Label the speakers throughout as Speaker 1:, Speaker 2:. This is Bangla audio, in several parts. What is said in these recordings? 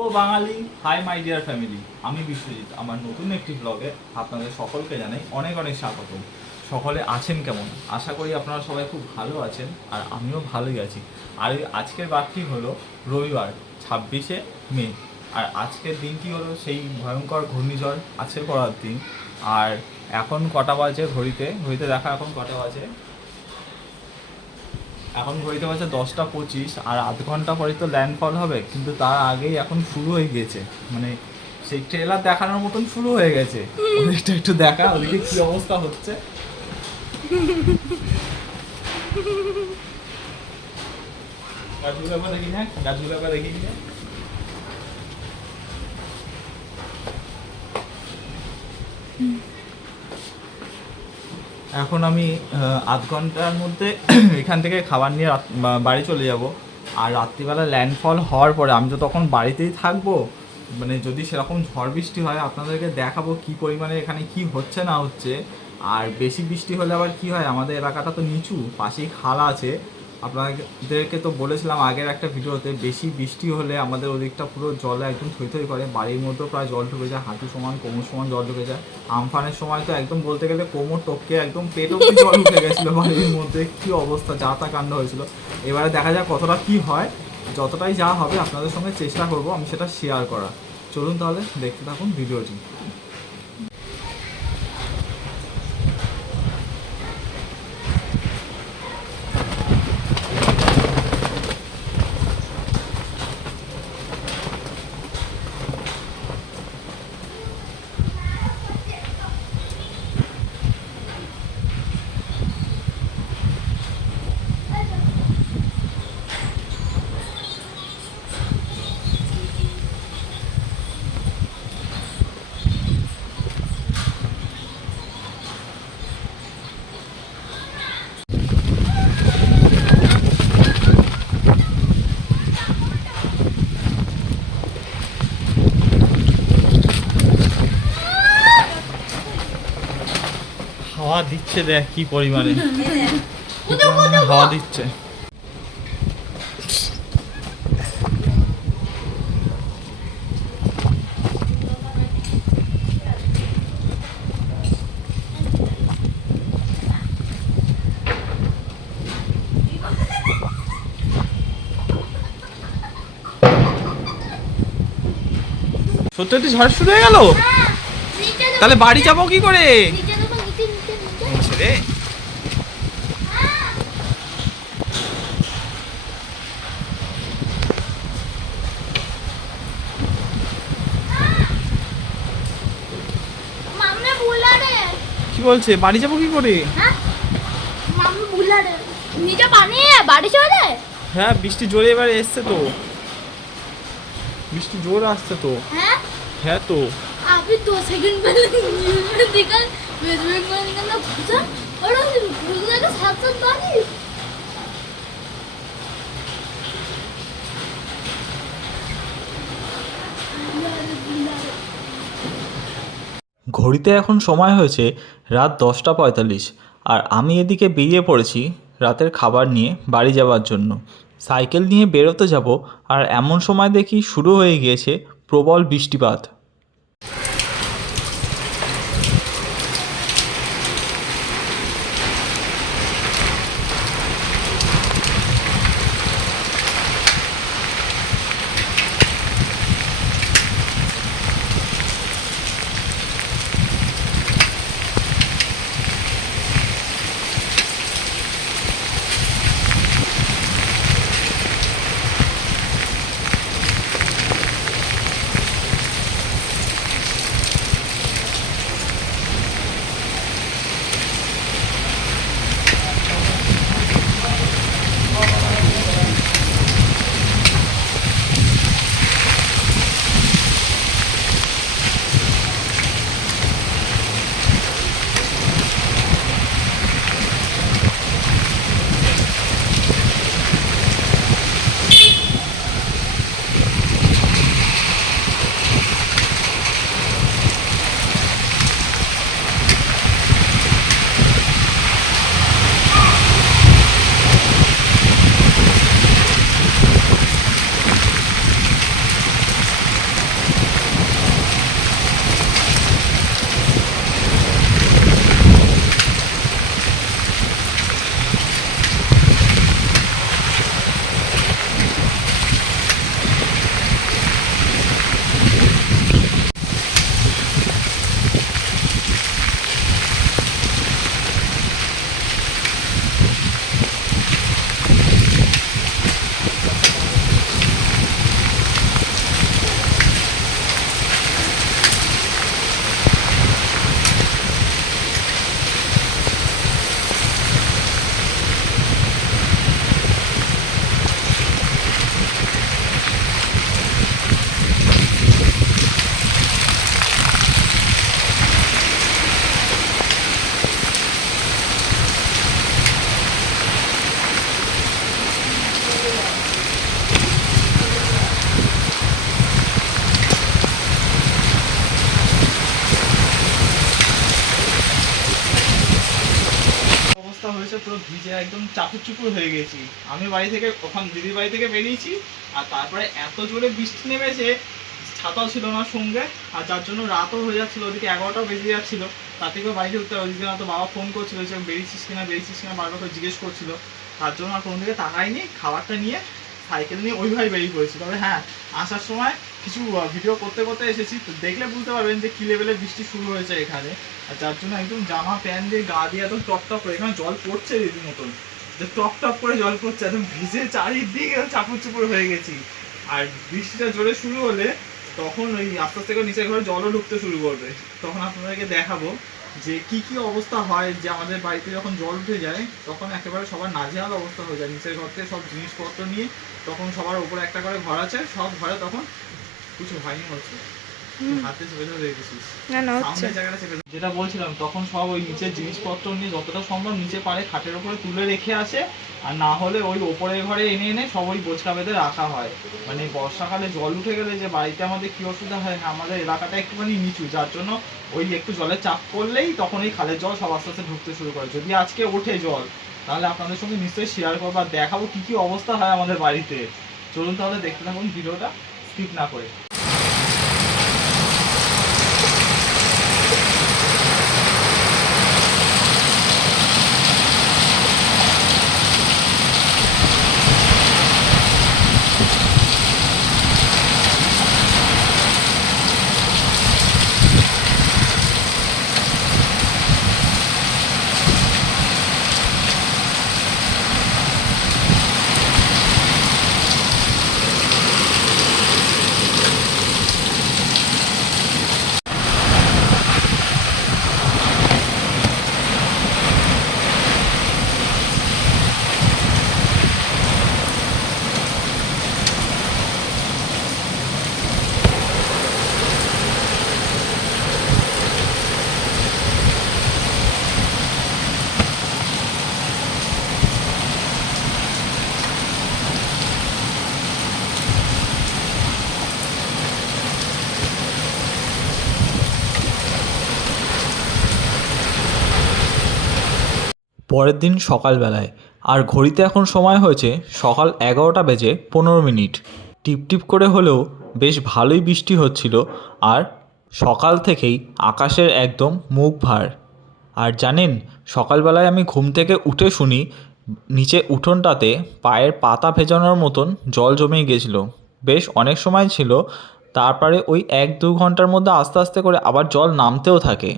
Speaker 1: O Bangali hi my dear family আমি বিশ্বজিৎ, আমার নতুন একটি ব্লগে আপনাদের সকলকে জানাই অনেক অনেক স্বাগত সকলে আছেন কেমন? আশা করি আপনারা সবাই খুব ভালো আছেন আর আমিও ভালোই আছি। আর আজকের বারটি হলো রবিবার, ছাব্বিশে মে। আর আজকের দিনটি হলো সেই ভয়ঙ্কর ঘূর্ণিঝড়, আজকের পড়ার দিন। আর এখন কটা বাজে ঘড়িতে? ঘড়িতে দেখা এখন কটা বাজে? এখন ঘড়িতে বাজে দশটা পঁচিশ আর আধ ঘণ্টা পরে তো ল্যান্ডফল হবে, কিন্তু তার আগেই এখন শুরু হয়ে গিয়েছে। মানে সেই ট্রেলার দেখানোর মতন শুরু হয়ে গেছে। ওদিকটা একটু দেখা, ওদিকে কি অবস্থা হচ্ছে। গাছগুলো দেখি না গাছগুলো দেখি না এখন আমি আধ ঘণ্টার মধ্যে এখান থেকে খাবার নিয়ে বাড়ি চলে যাব। আর রাত্রিবেলা ল্যান্ডফল হওয়ার পরে আমি তো তখন বাড়িতেই থাকব মানে যদি সেরকম ঝড় বৃষ্টি হয়, আপনাদেরকে দেখাবো কি পরিমাণে এখানে কি হচ্ছে না হচ্ছে। আর বেশি বৃষ্টি হলে আবার কি হয়? আমাদের এলাকাটা তো নিচু, পাশেই খালা আছে। আপনাদেরকে তো বলেছিলাম আগের একটা ভিডিওতে, বেশি বৃষ্টি হলে আমাদের ওদিকটা পুরো জলে একদম থই থই করে, বাড়ির মধ্যেও প্রায় জল ঢুকে যায়, হাঁটু সমান, কোমর সমান জল ঢুকে যায়। আমফানের সময় তো একদম বলতে গেলে কোমর টপকে একদম পেট অব্দি জল উঠে গেছিল বাড়ির মধ্যে, কি অবস্থা, যা তা কাণ্ড হয়েছিল। এবারে দেখা যাক কতটা কি হয়, যতটাই যা হবে আপনাদের সঙ্গে চেষ্টা করব আমি সেটা শেয়ার করা চলুন তাহলে দেখতে থাকুন ভিডিওটি হাওয়া দিচ্ছে দেখ কি পরিমাণে। হাওয়া দিচ্ছে। সত্যি ঝড় শুরু হয়ে গেল? তাহলে বাড়ি যাব কি করে? রে। কি বলছে? বাড়ি যাব কি করে?
Speaker 2: হ্যাঁ?
Speaker 1: হ্যাঁ বৃষ্টি জোরে এবারে এসছে তো। বৃষ্টি জোর আসছে তো।
Speaker 2: হ্যাঁ?
Speaker 1: হ্যাঁ তো।
Speaker 2: আপনি দু সেকেন্ড পেলে
Speaker 1: ঘড়িতে এখন সময় হয়েছে রাত দশটা পঁয়তাল্লিশ, আর আমি এদিকে বেরিয়ে পড়েছি রাতের খাবার নিয়ে বাড়ি যাওয়ার জন্য। সাইকেল নিয়ে বেরোতে যাব, আর এমন সময় দেখি শুরু হয়ে গিয়েছে প্রবল বৃষ্টিপাত। পুরো ভিজে একদম চাপুর চুপুর হয়ে গেছি। আমি বাড়ি থেকে ওখান দিদির বাড়ি থেকে বেরিয়েছি, আর তারপরে এত জোরে বৃষ্টি নেমেছে ছাতা ছিল না সঙ্গে, আর যার জন্য রাতও হয়ে যাচ্ছিল, ওদিকে এগারোটাও বেজে যাচ্ছিল। তার থেকেও বাড়ি ঢুকতে ওদিকে তো বাবা ফোন করছিল যে বেরিয়েছিস কিনা বেরিয়েছিস কিনা, বারবার করে জিজ্ঞেস করছিল। তার জন্য আর কোনো দিকে তাকাইনি, খাবারটা নিয়ে, সাইকেল নিয়ে ওইভাবে বেরিয়ে পড়েছি। তবে হ্যাঁ আসার সময় কিছু ভিডিও করতে করতে এসেছি, তো দেখলে বুঝতে পারবেন যে কি লেভেলের বৃষ্টি শুরু হয়েছে এখানে। আর যার জন্য একদম জামা প্যান্ট দিয়ে গা দিয়ে একদম টপ টপ করে, এখানে জল পড়ছে রীতি মতন যে টপ টপ করে জল পড়ছে, একদম ভিজে চারিদিকে একদম চাপড় চুপড় হয়ে গেছি। আর বৃষ্টিটা জোরে শুরু হলে তখন ওই আস্তে আস্তে করে নিচের ঘরে জলও ঢুকতে শুরু করবে। তখন আপনাদেরকে দেখাবো যে কি কি অবস্থা হয়, যে আমাদের বাড়িতে যখন জল উঠে যায়, তখন একেবারে সবার নাজেহাল অবস্থা হয়ে যায়। নিচের ঘর থেকে সব জিনিসপত্র নিয়ে তখন সবার উপরে একটা করে ঘর আছে, সব ঘরে তখন কিছু হয়নি হচ্ছে। হাতে
Speaker 3: না না
Speaker 1: যেটা বলছিলাম তখন সব ওই নিচের জিনিসপত্র নিয়ে যতটা সম্ভব নিচে পারে খাটের উপরে তুলে রেখে আসে আর না হলে ওই ওপরের ঘরে এনে এনে সব ওই বেঁধে রাখা হয়। মানে বর্ষাকালে জল উঠে গেলে যে বাড়িতে আমাদের কি অসুবিধা হয় আমাদের এলাকাটা একটুখানি নিচু যার জন্য ওই একটু জলের চাপ করলেই তখন এই খালের জল সব আস্তে আস্তে ঢুকতে শুরু করে। যদি আজকে ওঠে জল তাহলে আপনাদের সঙ্গে নিশ্চয়ই শেয়ার করব আর দেখাবো কি কি অবস্থা হয় আমাদের বাড়িতে। চলুন তাহলে দেখতে থাকুন ভিডিওটা স্কিপ না করে। পরের দিন সকালবেলায়। আর ঘড়িতে এখন সময় হয়েছে সকাল এগারোটা বেজে পনেরো মিনিট। টিপ টিপ করে হলেও বেশ ভালোই বৃষ্টি হচ্ছিল আর সকাল থেকেই আকাশের একদম মুখ ভার। আর জানেন, সকালবেলায় আমি ঘুম থেকে উঠে শুনি নিচে উঠোনটাতে পায়ের পাতা ভেজানোর মতন জল জমে গেছিল বেশ অনেক সময় ছিল, তারপরে ওই এক দু ঘণ্টার মধ্যে আস্তে আস্তে করে আবার জল নামতেও থাকে।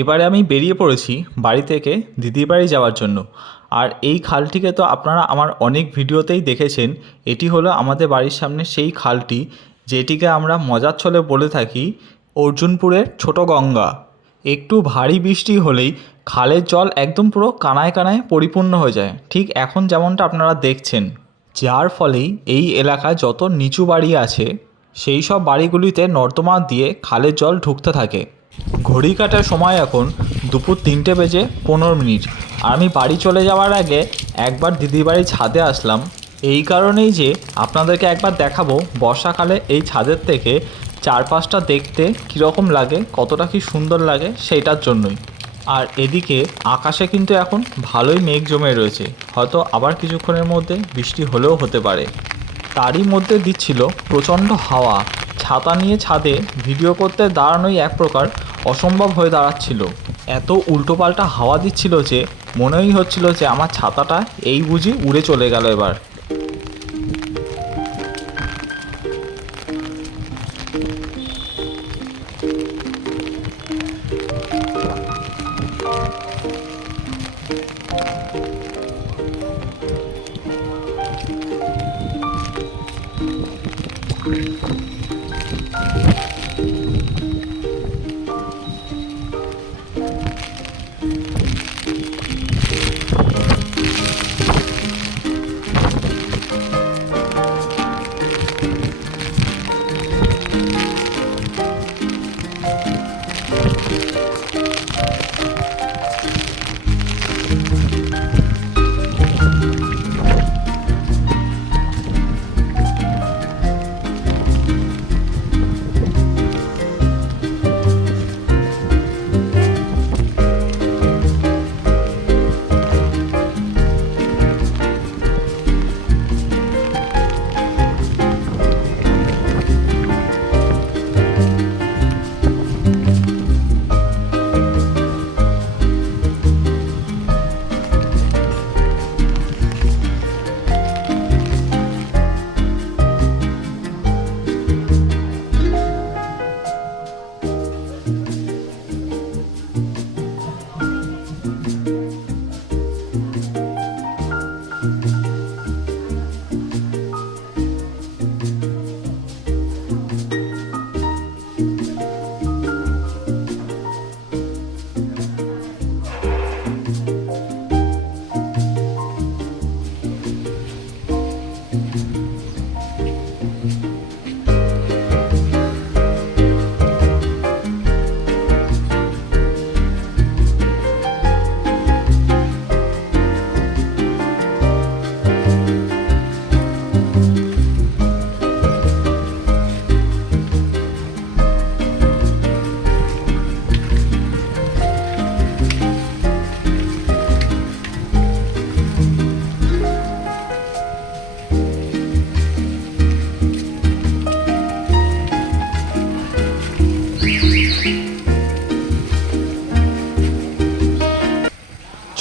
Speaker 1: এবারে আমি বেরিয়ে পড়েছি বাড়ি থেকে দিদির বাড়ি যাওয়ার জন্য। আর এই খালটিকে তো আপনারা আমার অনেক ভিডিওতেই দেখেছেন, এটি হলো আমাদের বাড়ির সামনে সেই খালটি, যেটিকে আমরা মজার ছলে বলে থাকি অর্জুনপুরের ছোট গঙ্গা। একটু ভারী বৃষ্টি হলেই খালের জল একদম পুরো কানায় কানায় পরিপূর্ণ হয়ে যায়। ঠিক এখন যেমনটা আপনারা দেখছেন, যার ফলেই এই এলাকায় যত নিচু বাড়ি আছে, সেই সব বাড়িগুলিতে নর্দমা দিয়ে খালের জল ঢুকতে থাকে। ঘড়ি কাটার সময় এখন দুপুর তিনটে বেজে পনেরো মিনিট। আমি বাড়ি চলে যাওয়ার আগে একবার দিদির বাড়ি ছাদে আসলাম। এই কারণেই যে আপনাদেরকে একবার দেখাবো বর্ষাকালে এই ছাদের থেকে চারপাশটা দেখতে কীরকম লাগে, কতটা কি সুন্দর লাগে সেইটার জন্যই। আর এদিকে আকাশে কিন্তু এখন ভালোই মেঘ জমে রয়েছে। হয়তো আবার কিছুক্ষণের মধ্যে বৃষ্টি হলেও হতে পারে। তারই মধ্যে দিচ্ছিল প্রচণ্ড হাওয়া। ছাতা নিয়ে ছাদে ভিডিও করতে দাঁড়ানোই এক প্রকার অসম্ভব হয়ে দাঁড়াচ্ছিল। এত উল্টোপাল্টা হাওয়া দিচ্ছিল যে, মনেই হচ্ছিল যে আমার ছাতাটা এই বুঝি উড়ে চলে গেল এবার।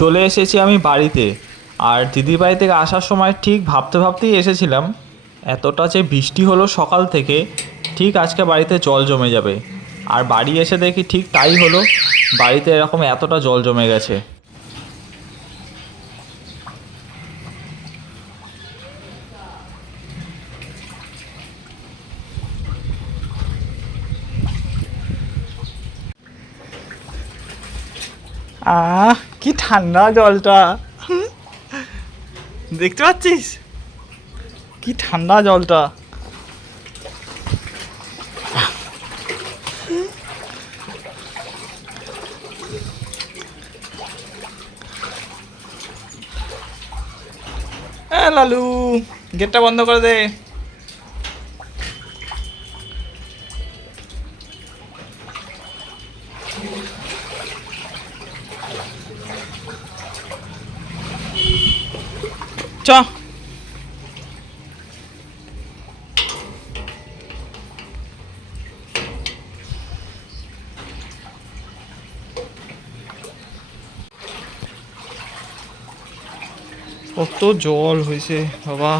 Speaker 1: চলে এসেছি আমি বাড়িতে। আর দিদির বাড়ি থেকে আসার সময় ঠিক ভাবতে ভাবতেই এসেছিলাম, এতটা যে বৃষ্টি হলো সকাল থেকে, ঠিক আজকে বাড়িতে জল জমে যাবে। আর বাড়ি এসে দেখি ঠিক তাই হলো, বাড়িতে এরকম এতটা জল জমে গেছে। আহ কি ঠান্ডা জলটা। দেখতে পাচ্ছিস? কি ঠান্ডা জলটা। লালু গেটটা বন্ধ করে দে। চ কত জল হয়েছে বাবা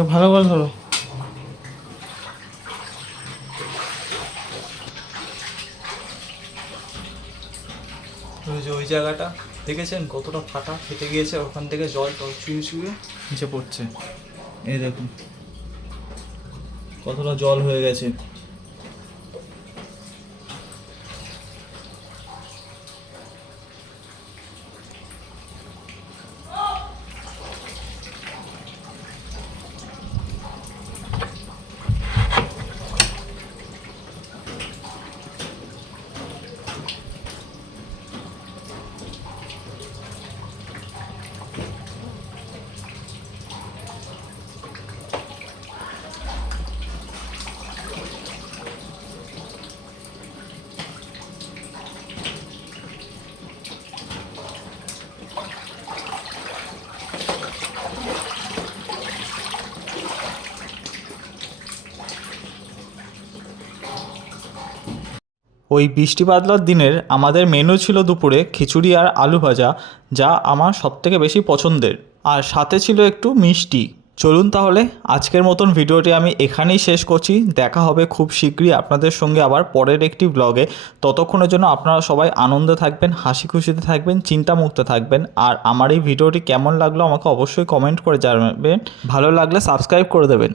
Speaker 3: এটা ভালো করে ধরো।
Speaker 1: ওই ওই জায়গাটা, দেখেছেন? কতটা ফাটা ফেটে গিয়েছে, ওখান থেকে জল টল চুয়ে চুয়ে নিচে পড়ছে। এই দেখুন, কতটা জল হয়ে গেছে। ওই বৃষ্টি বাদলার দিনের আমাদের মেনু ছিল দুপুরে খিচুড়ি আর আলু ভাজা, যা আমার সবথেকে বেশি পছন্দের। আর সাথে ছিল একটু মিষ্টি। চলুন তাহলে আজকের মতন ভিডিওটি আমি এখানেই শেষ করছি। দেখা হবে খুব শীঘ্রই আপনাদের সঙ্গে আবার পরের একটি ব্লগে ততক্ষণের জন্য আপনারা সবাই আনন্দে থাকবেন হাসি খুশিতে থাকবেন, চিন্তামুক্ত থাকবেন। আর আমার এই ভিডিওটি কেমন লাগল আমাকে অবশ্যই কমেন্ট করে জানাবেন। ভালো লাগলে সাবস্ক্রাইব করে দেবেন।